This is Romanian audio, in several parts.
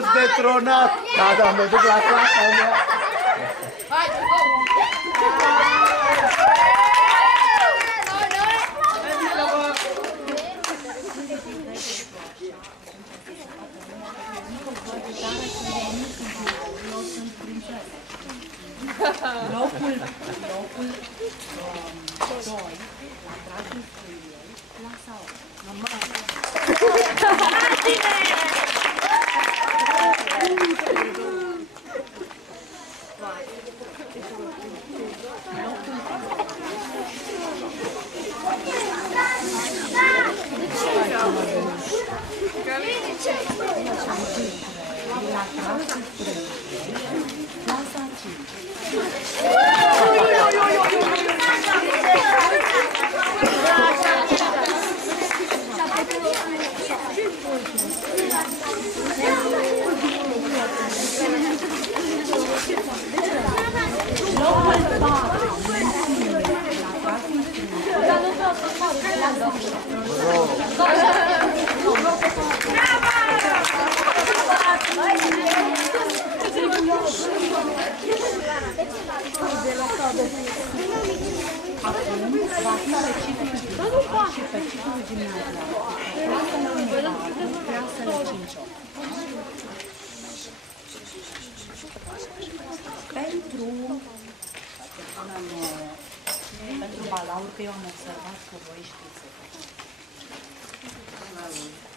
fost detronat! Da, mă duc la clasa mea! Locul 2, la Dragul Fâliei, clasa 8.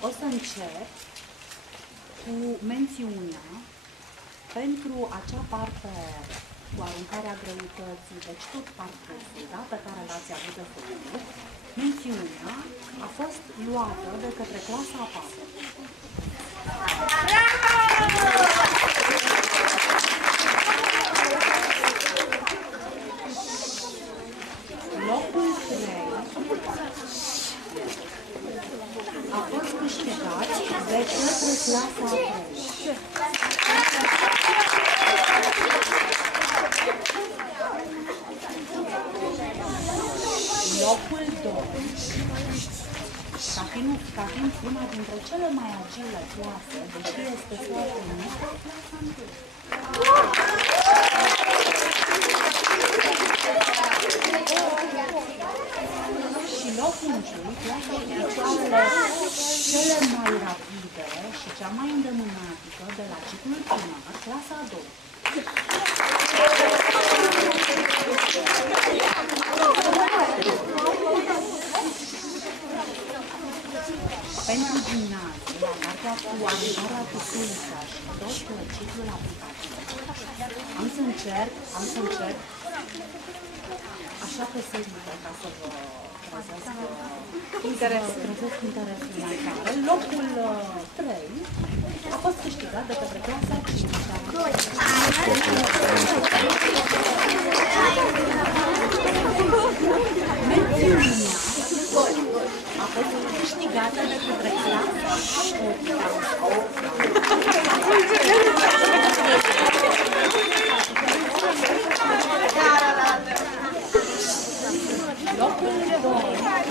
O să încep cu mențiunea pentru acea parte cu aruncarea greutății, deci tot parcursul, da, pe care l-ați avut de făcut. Mențiunea a fost luată de către clasa a 4. Locul 3 a fost câștigat de către clasa a 3. Locul 2, ca fiind una dintre cele mai agile clase, deși este foarte mică, și locul 1, clasa cu picioarele cele mai rapide și cea mai îndemânatică de la ciclul primar, clasa a 2. Pentru gimnazie, la partea cu aruncarea cu pulsa și tot ciclul aplicativ, am să încerc așa pe serie, ca să vă trezesc interesul mai tare. Locul 3 a fost câștigat de către clasa 5. Mențiunea a fost câștigată de către clasa 8. Locul 2,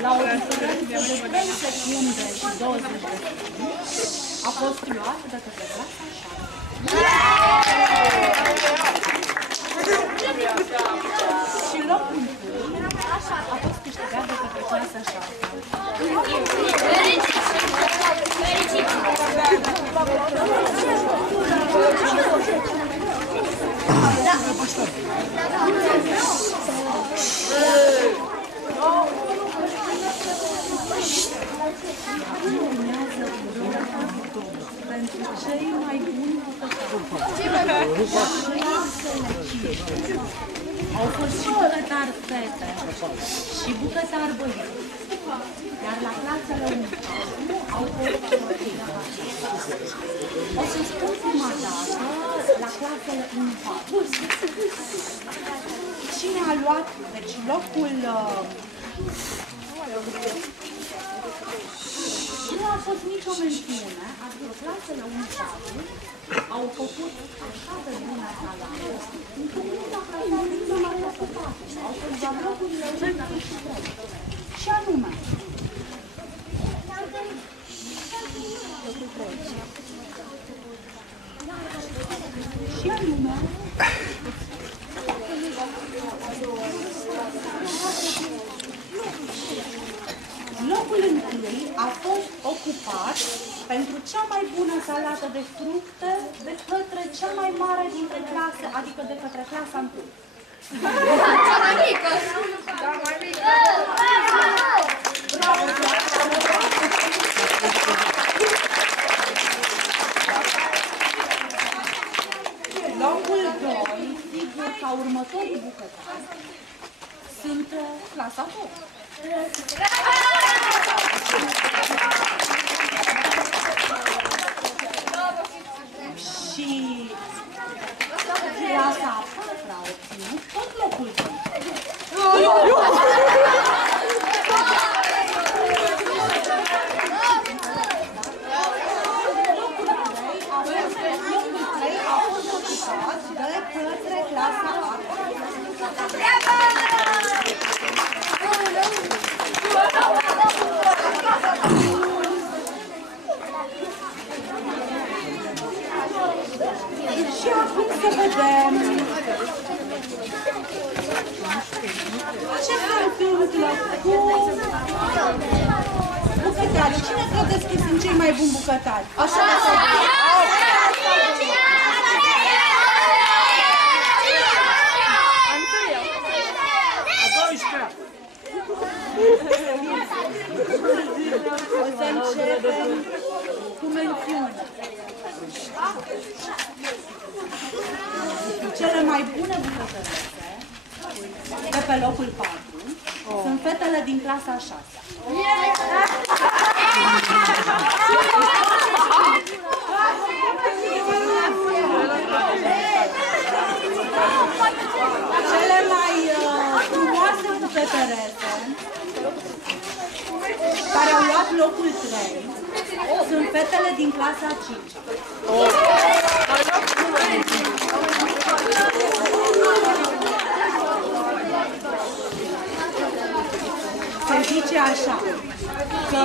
la o diferență de 3 secunde și 20 de secunde, a fost luat de către clasa 7. Și locul 1 a fost câștigat de către clasa 7. Pentru cei mai buni au fost și bucătari fete și bucătari băieți, iar la clasele 1 au fost o să spun prima dată la clasele 1-4. Cine a luat, deci locul nu a fost nicio mențiune, adică clasele 1-4 au făcut așa de bune salare, încât nu dacă au fost la clasa 4, au fost la blocurile 1 și 3. Și anume, bucătar pentru cea mai bună salată de fructe de către cea mai mare dintre clase, adică de către clasa 1. Cea mai mică! Cea mai mică! Locul 2, sigur, ca următorii bucătari, sunt clasa 2. Și clasa a 4-a a obținut tot locul 2. De către clasa 4. Și acum să vedem ce se întâmplă cu bucătarii. Cine credeți că sunt cei mai buni bucătari? Așa să o să începem cu mențiuni. Cele mai bune bucătărețe de pe locul 4 sunt fetele din clasa 6. Cele mai frumoase bucătărețe care au luat locul 3 sunt fetele din clasa 5. Se zice așa, că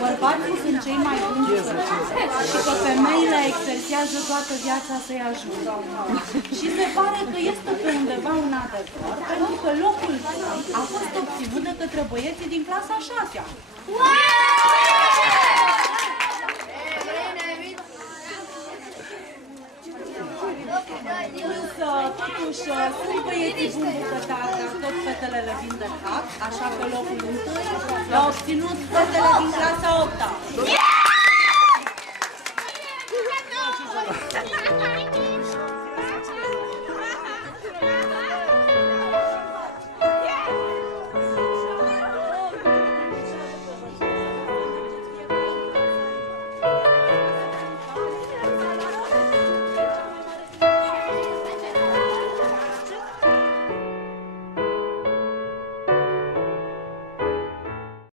bărbații sunt cei mai buni bucătari și că femeile exersează toată viața să-i ajute. Și se pare că este pe undeva un adevăr, pentru că locul 3 a fost obținut de către băieții din clasa 6-a. Însă, totuși, sunt băieții buni bucătari, dar tot fetele le vin de cap, așa că locul 1 l-a obținut fetele din clasa 8-a.